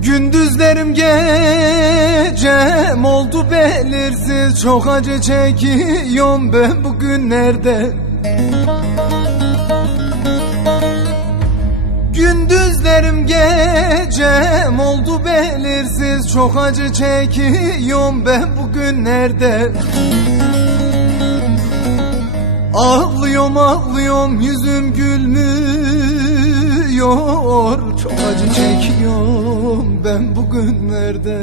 Gündüzlerim gecem oldu belirsiz. Çok acı çekiyorum ben bugünlerde Gündüz Gündüzlerim gecem oldu belirsiz. Çok acı çekiyorum ben bugünlerde Ağlıyorum ağlıyorum yüzüm gülmüyor. Çok acı çekiyorum ben bugünlerde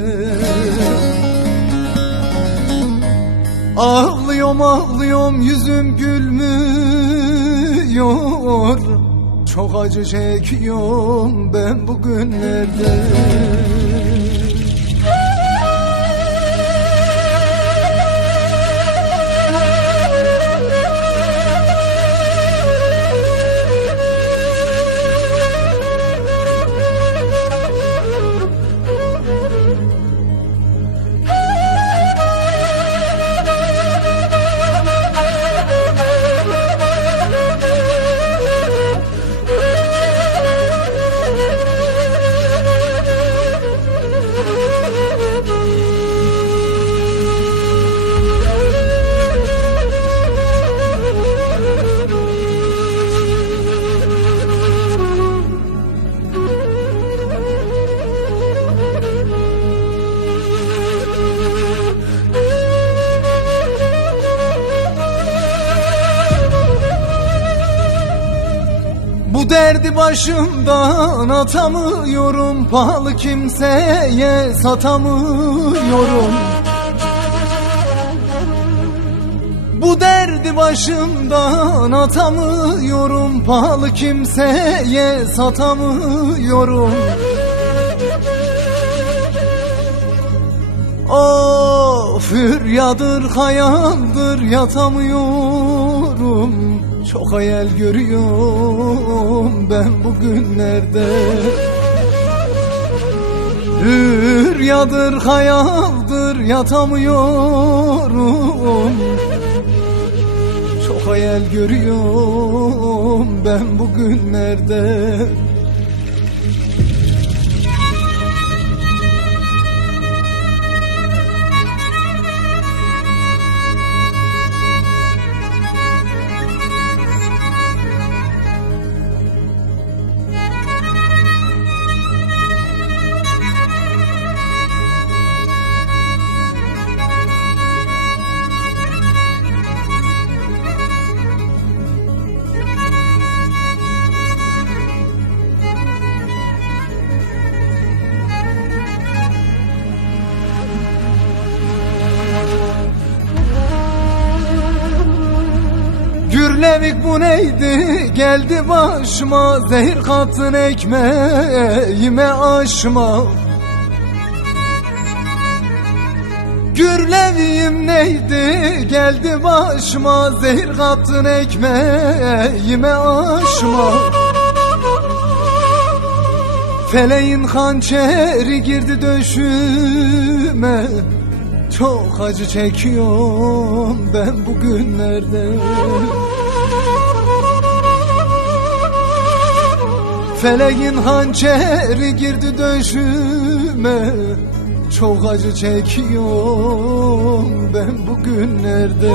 Ağlıyorum ağlıyorum yüzüm gülmüyor Çok acı çekiyorum ben bugünlerde derdi başımdan atamıyorum Pahalı kimseye satamıyorum. Bu derdi başımdan atamıyorum Pahalı kimseye satamıyorum. Of hüryadır hayaldir yatamıyorum Çok hayal görüyorum ben bugünlerde. Hüryadır hayaldir yatamıyorum. Çok hayal görüyorum ben bugünlerde Gürlevik bu neydi? Geldi başıma Zehir kattın ekmeğime aşma. Gürlevim neydi? Geldi başıma Zehir kattın ekmeğime aşma. Feleğin hançeri girdi döşüme. Çok acı çekiyorum ben bugünlerde Feleğin hançeri girdi döşüme. Çok acı çekiyorum ben bugünlerde